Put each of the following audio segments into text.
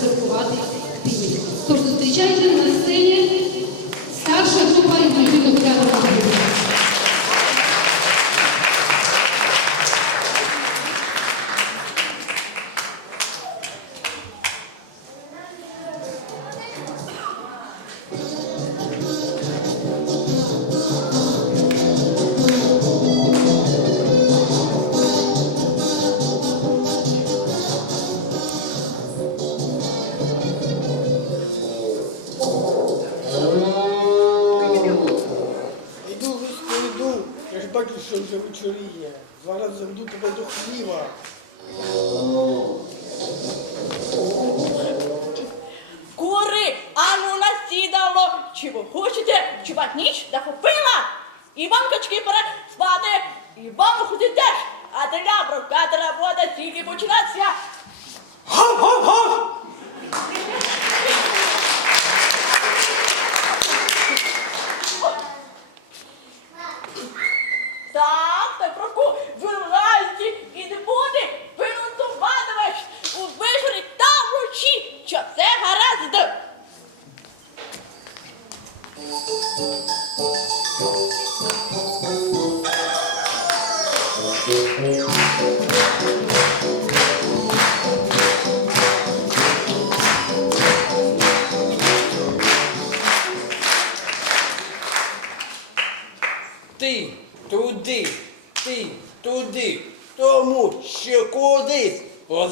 задрукувати книги. Тож зустрічайте на сцені старша група інклюзивного вас ніч захопила? Іванкочки пора спати.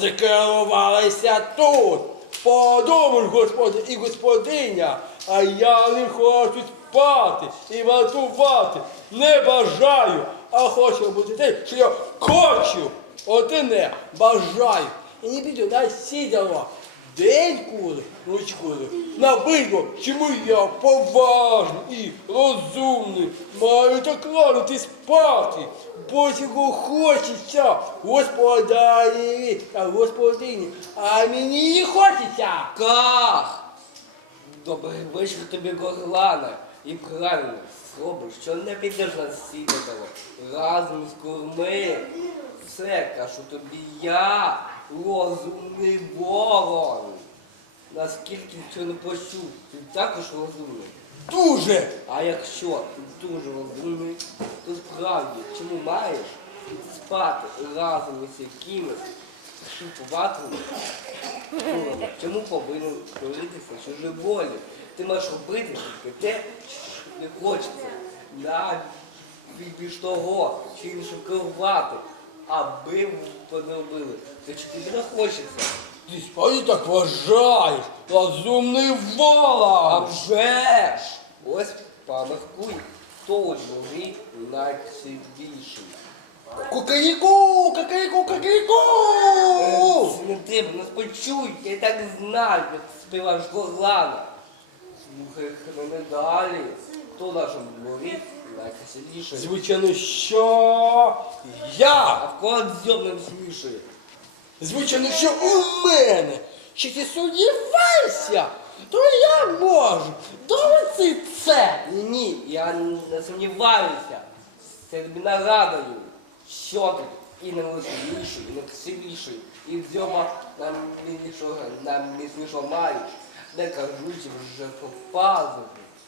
Розкерувалися тут. Подумай, господи і господиня, а я не хочу спати і вартувати. Не бажаю, а хочу бути те, що я хочу. От не бажаю. І не піду на сідало. День кури, ніч кури, на видно, чому я поважний і розумний, маю так рано спати, бо цього хочеться господареві та господині, а мені не хочеться. Ках! Добрий вечір тобі, горлане. І правильно зробиш, що не підеш на сідало. Разом з курми. Все, кажу тобі я, розумний ворон. Наскільки цього не почув, ти також розумний. Дуже. А якщо ти дуже розумний, то справді чому маєш спати разом із якимось шифуватими? Чому повинен коритися чужої Ти маєш робити тільки те, що не хочеться. Навіть більш того, чи інше керувати, аби робили. Те, що тобі не хочеться. Ти справді так вважаєш, розумний А вже ж! Ось помаркуй, хто у дворі найсильніший. Кукаріку, кукаріку, кукаріку. Не ти, нас почуй, я і так знаю, як ти співаєш горлана. Слухай мене далі. Хто в нашому дворі найкрасивіший? Звичайно, що А я. в кого дзьоб найсміший? Звичайно, що у мене. Чи ти сумніваєшся, то я можу довести це. Ні, я не сумніваюся. Це тобі нагадую, що ти і найсильніший, і найкрасивіший, і дзьоба нам мілішого, нам міцнішого маєш. Не кажучи вже по пазуху.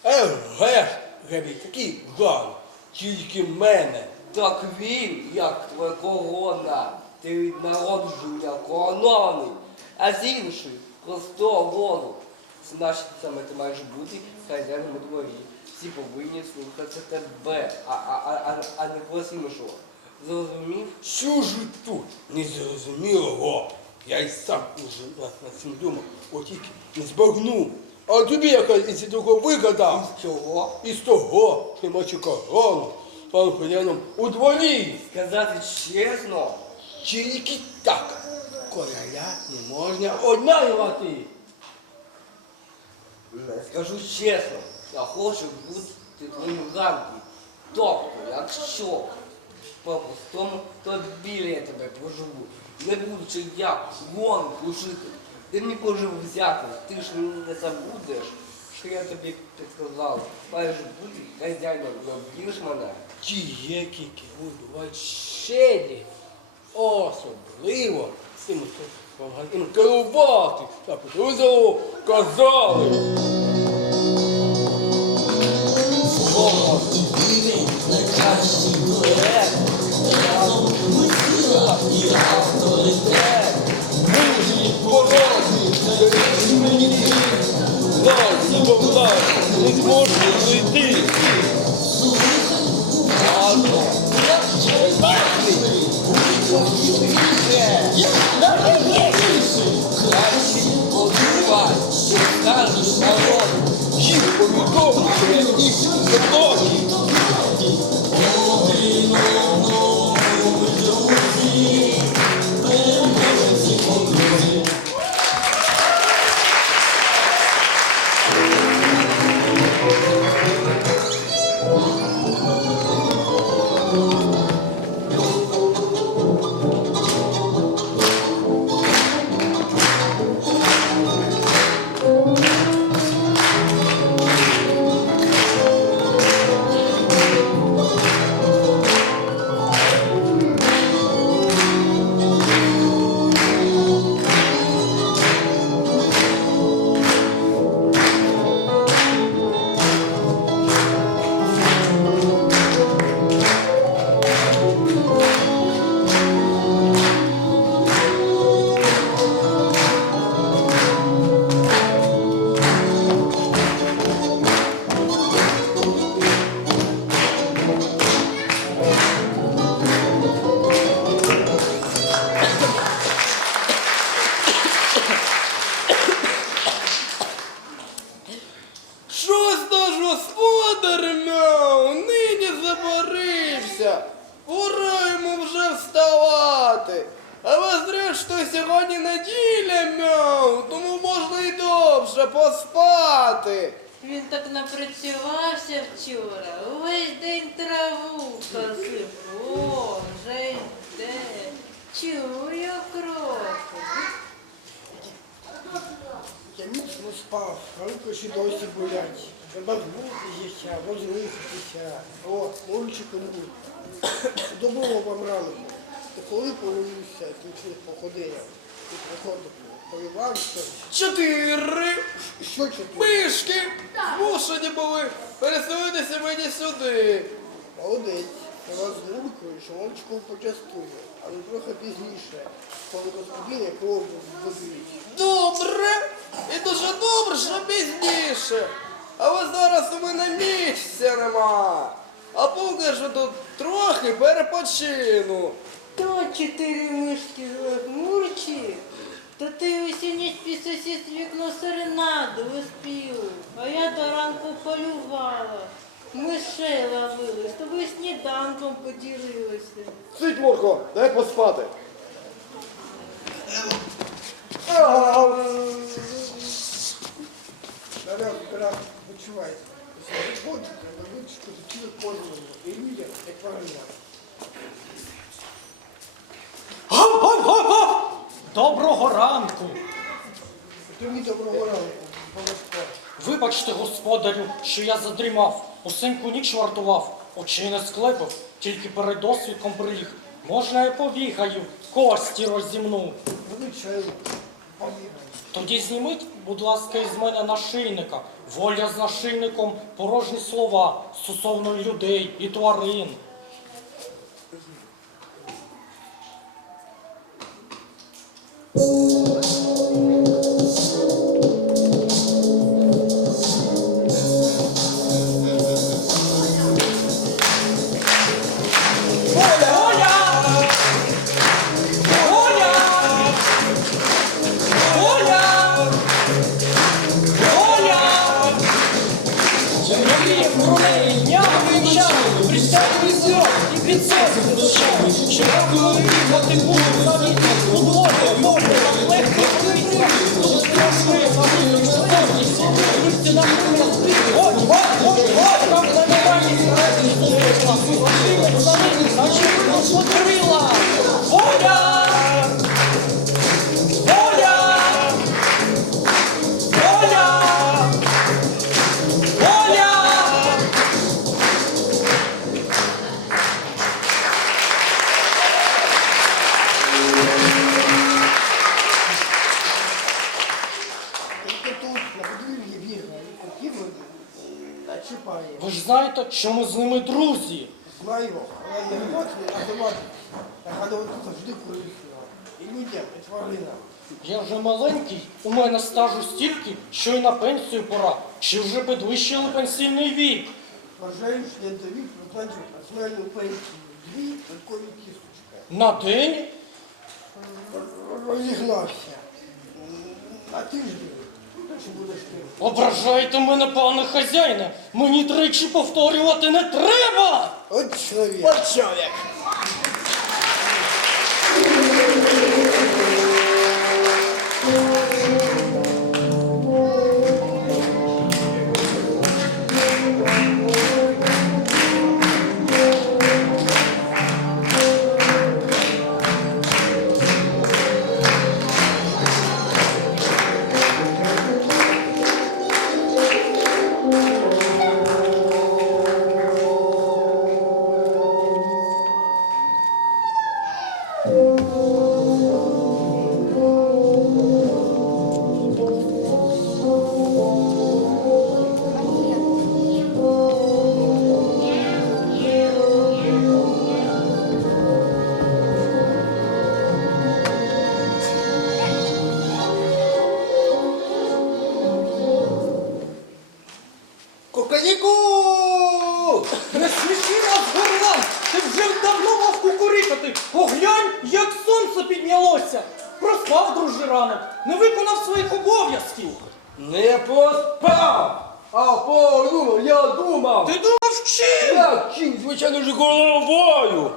Еге ж, гебі, такий гарний, тільки мене. Так він, як твоя корона, ти від народження коронований, а з іншої простого роду. Значить, саме ти маєш бути хазяїном у дворі. Всі повинні слухатися тебе, а, а, а, а, а не когось іншого. Зрозумів? Що ж тут незрозумілого? Я й сам уже над цим думав, от тільки не збагнув. А тобі якась із того вигадав. Чого? Із того, що мачу корону, пан хуліном у дворі. Сказати чесно, Тільки так. Короля не можна однаювати. не скажу чесно, я хочу бути твоїм ганком. Тобто, якщо по-простому, то біля я тебе поживу. Не будучи я гонку жити. Ти мені пожив взяти, ти ж не забудеш, що я тобі підказав. Маєш бути хазяїном, любиш мене. Ті, які керують щедрі, особливо з тим, хто їм керувати. Так, Визову казали. Слово. Мужні, Власні, бо власні, не зможете знайти. Ладно. Поспати. Він так напрацювався вчора, увесь день траву косив. О, вже йде. Чую кроки. Я міцно спав, руки ще досі болять. Треба збутися, розрухатися. О, мольчиком будь. Доброго вам ранку. Коли повернуся, кінчив походення. І приходив, Чотири Що чотири? мишки змушені були переселитися мені сюди. Молодець. Я вас з що мольчиком почастую. Але трохи пізніше, коли господиня кров видають. Добре, і дуже добре, що пізніше. Але зараз у мене місця нема. А поки що тут трохи перепочину. То чотири мишки мурчі. То ти усю ніч під сусід вікно серенаду виспів. А я до ранку полювала. Мишей ловили, з тобою сніданком поділилася. Сидь, Мурко, дай поспати. Зараз якраз почувайте. Якщо ви ви вичку цілих кожному. І людям, як правильно. Гоп-гоп-гоп-гоп! Доброго ранку! Тобі доброго ранку, Володько. Вибачте, господарю, що я задрімав, усеньку ніч вартував, очей не склепив, тільки перед досвідком приліг. Можна я побігаю, кості розімну. Тоді зніміть, будь ласка, із мене нашийника. Воля з нашийником, порожні слова стосовно людей і тварин. Ще коли бігати буду, навіть не сподобає, можна що ми з ними друзі. Знаю, але не готові називати. Нагадувати завжди корисно. І людям, і тваринам. Я вже маленький, у мене стажу стільки, що й на пенсію пора. Чи вже підвищили пенсійний вік? Вважаю, що я довік призначив національну пенсію. Дві додаткові кісточки. На день? Розігнався. На тиждень. Чи будеш ти? Ображаєте мене, пане хазяїне. Мені тричі повторювати не треба. От чоловік. От чоловік. Не поспав, а подумав, я думав. Ти думав чим? Так, чим, звичайно ж, головою.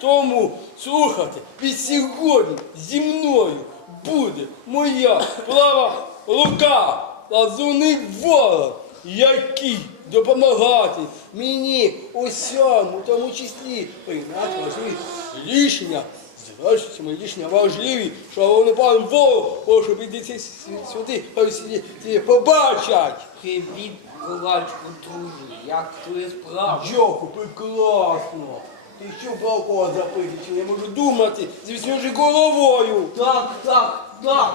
Тому слухайте, від сьогодні зі мною буде моя права рука, розумний ворог, який допомагати мені усьому, тому числі приймати важливі рішення. Мої рішення важливі, що вони пан ворог, прошу підійти сюди, хай побачать. Привіт, Ковальчику, друже, як твої справи? Дяку, прекрасно. Ти що запитати, чи не можу думати, звісно ж головою. Так, так, так.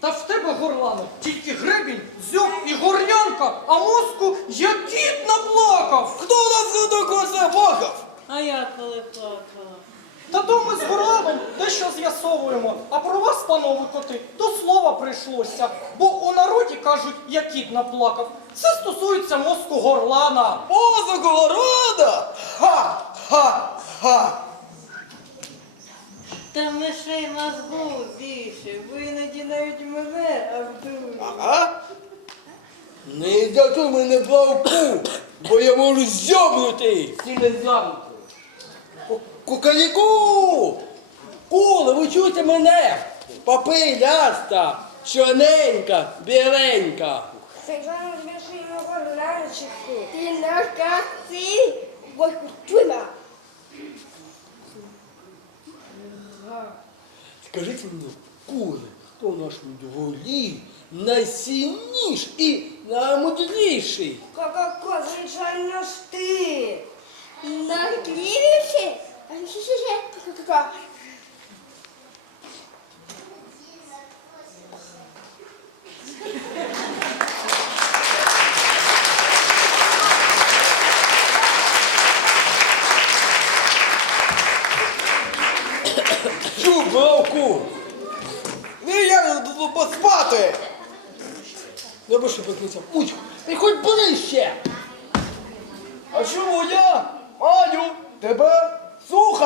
Та в тебе, горлане, тільки гребінь, зьоб і горнянка, а мозку як кіт наплакав! Хто у нас до кого забахав? А я коли плакала. Та то ми з горланом дещо з'ясовуємо, а про вас, панове коти, до слова прийшлося. Бо у народі кажуть, як кіт наплакав. Це стосується мозку горлана. Мозок города! Ха! Ха! Ха! Та мишей мозгу більше, ви іноді навіть мене обдурюєте. Ага. Не датуй мене плавку, бо я можу зьобнути. Ти не замкнув. Кукаріку! Куле, ви чуєте мене? Попиляста, чорненька, біленька. Сексуально смешного горланчику. Ты на косы. Вот культура. Скажіть мені, кури, хто в нашому дворі найсильніший і наймудріший? Ко-ко-ко, сексуально 哎，谢谢，谢谢，快快。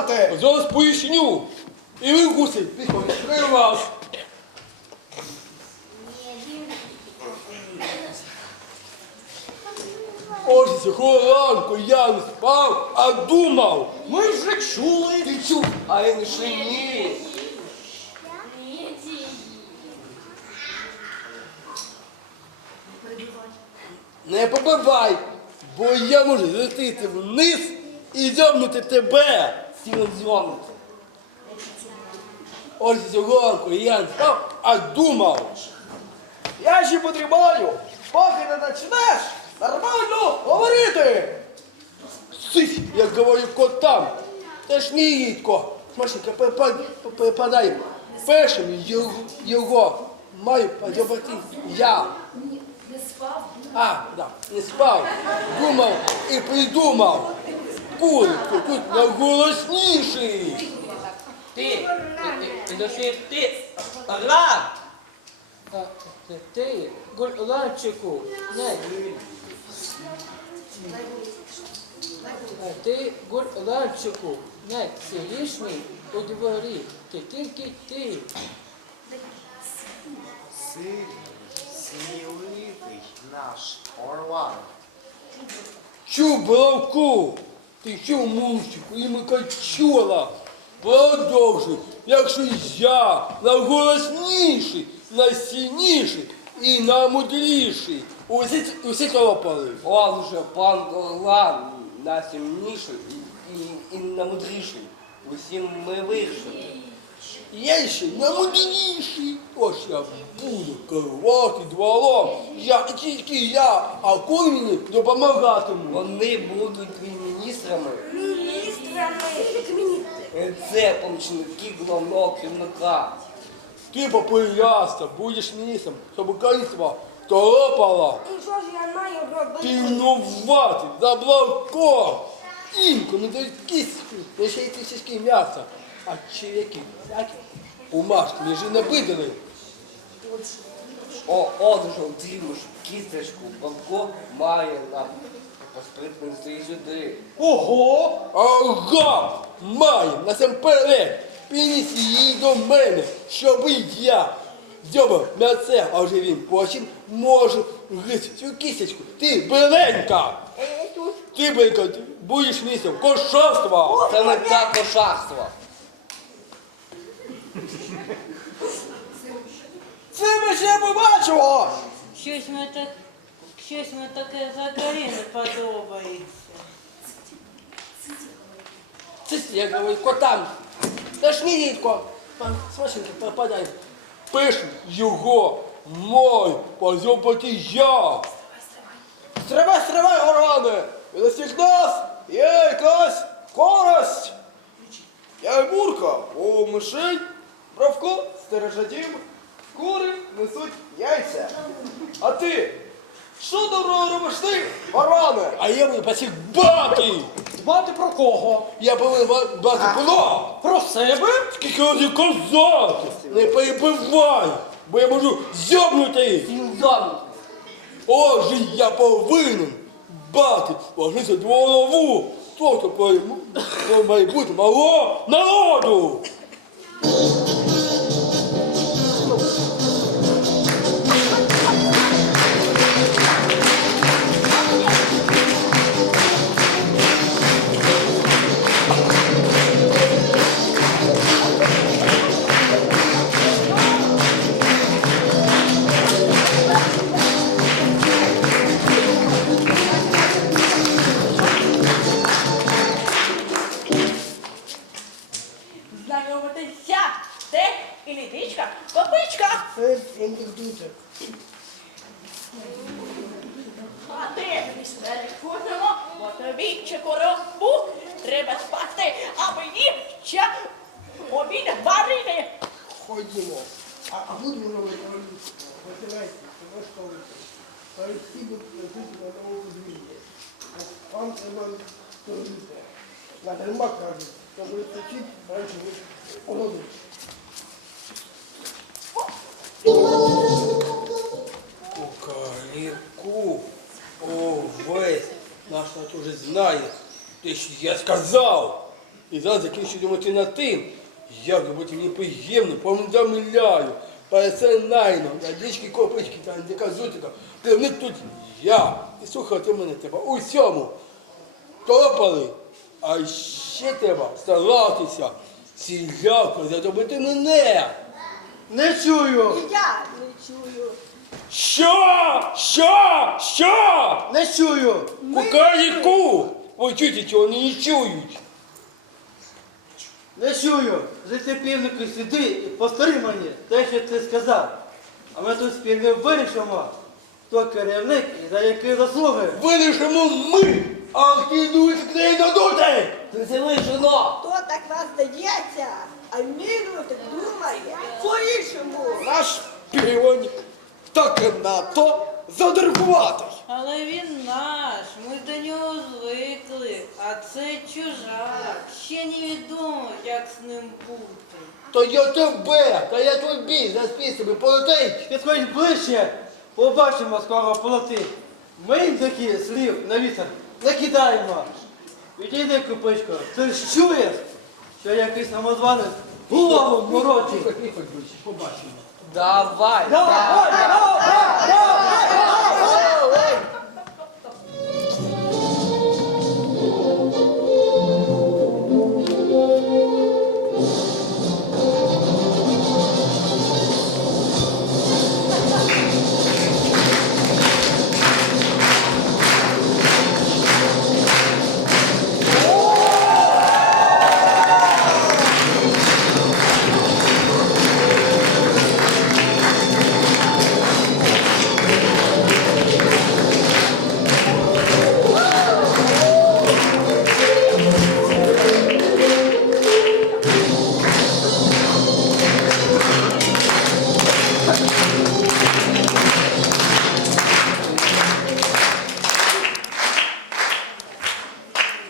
Слухати? Зараз поясню. І ви гуси, підходить вас. Ось цього ранку я не спав, а думав. Ми вже чули. Ти чув? А він ще ні. Не побивай, бо я можу летіти вниз і зьомнути тебе. Зйомити. Ось ранку я не спав, а думав. Я ще потримаю, поки не почнеш нормально говорити. Сись, як говорю котам. Та ж не рідко. Машенька, перепадай. Першим його, його маю подобати я. Не спав. А, да, не спав. Думав і придумав. Курку тут найголосніший. Ти, ти, ти, ти, ти, гулянчику, не. А ти, гулянчику, не, сидішній у дворі, ти тільки ти. Сильний, сміливий наш Орлан. Чу, Бравку, ти чув мультику і Микачола. Продовжуй, якщо я найголосніший, найсильніший і наймудріший. Усі, усі торопали. Он же пан Орлан, найсильніший і, і, і намудріший. Усім ми вийшли. Я ще наймудріший. Ось я буду керувати двором. Я тільки я, а коли мені допомагатимуть. Вони будуть міністрами. Міністрами. Це помічники головного керівника. Ти популяста, будеш міністром, щоб королівство торопало. І що ж я маю робити? Пільнувати, заблоком. Інку, не дають кістку, й тисячки м'яса. А черв'яки всякі у машки лежи не видали. О, отже, отримуєш кісточку, Бабко має нам поспритнути сюди. Ого! Ага, має насамперед. Приніс її до мене, щоб я дзьобав на це, а вже він потім можу гризти цю кісточку. Ти беленька! Е. Ти, Бенька, ти будеш місцем кошарства! Це не так кошарство. Це ми ще побачимо! Щось ми так, щось ми таке взагалі не подобається. Це я говорю, котам. Та ж не рідко. Там смаченьки пропадає. Пиш його, мой, позьопати я. Стривай, стривай, горане! Усіх нас є якась користь! Я й Мурка, у мишей, Бравко стереже дім, кури несуть яйця. А ти? Що доброго робиш ти, баране? А я буду посігбати. Дбати про кого? Я повинен ба- бати було. Про себе? Скільки разів казати? Не перебивай, бо я можу зьобнути. Отже, я повинен бати ложися дворову. Тобто про про майбутнє мало народу. Ви втечіть, раніше ви породить. Кукаріку, овесь, наш народ уже знає, те, що я сказав. І зараз закінчу думати над тим, як бути мені приємно, повідомляю, персонально, на дічки копички та індика зутика, керівник тут я. І слухати мене треба у всьому. Топали, а ще треба старатися, сіляко задобити мене. Не чую! І Я не чую. Що? Що? Що? Не чую! Кукаріку! Ви чуєте, чого вони не чують? Не чую. Жити півнику сюди і повтори мені те, що ти сказав. А ми тут спільно вирішимо, хто керівник і за які заслуги. Вирішимо ми, а ті йдуть к неї надути! Це ви, жено! Хто так вас дається? А міру так думає. По-іншому. Наш переводник так на то задиркуватий. Але він наш, ми до нього звикли, а це чужак. Ще невідомо, як з ним бути. То я тебе, та я тобі за списами полетить. Підходь ближче, побачимо скоро полоти. Ми їм такі слів на вітер не марш. Відійди, купичко, ти ж чуєш, що якийсь самозванець голову морочить. Побачимо. Давай, Давай, давай, давай!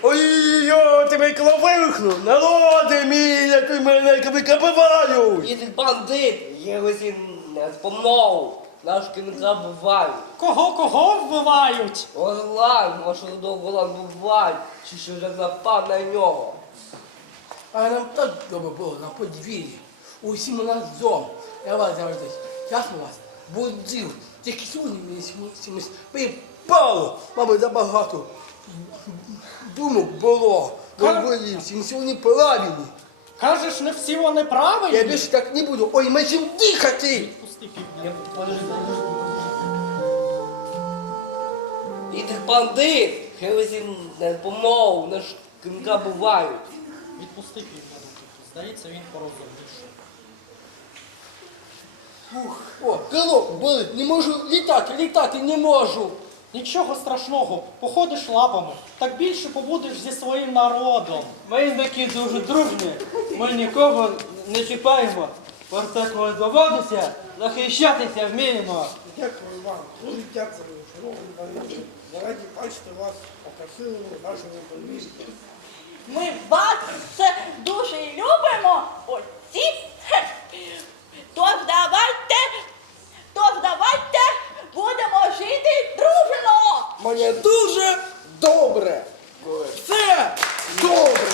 Ой-ой-ой, тебе клавихну, народи мій, який мене викопивають. І бандит, я усі не спомнув. Наш кінка бувають. Кого кого вбивають? Орлан, вашого довголан бувають, чи що вже запав на нього. А нам так добре було на подвір'ї. Усім разом. Я вас завжди часно вас будив. Тільки сьогодні мені чимось припало. Мабуть, забагато думок було. Говорив, всім сьогодні правильні. Кажеш, не всі вони правильні? Я більше так не буду. Ой, ми чим дихати. Пусти. І тих бандит, усі не спомнув, наш кінка бувають. Відпусти півдня руки. Здається, він порозумніший. О, крило болить, не можу літати, літати не можу. Нічого страшного, походиш лапами, так більше побудеш зі своїм народом. Ми такі дуже дружні, ми нікого не чіпаємо. Проте коли доводиться, захищатися вміємо. Дякую вам, дуже дякую, шановні пани. Раді бачити вас по красивому нашому подвір'ї. Ми вас дуже любимо. Оці. Тож давайте, тож давайте будемо жити дружно. Мені дуже добре. Все добре.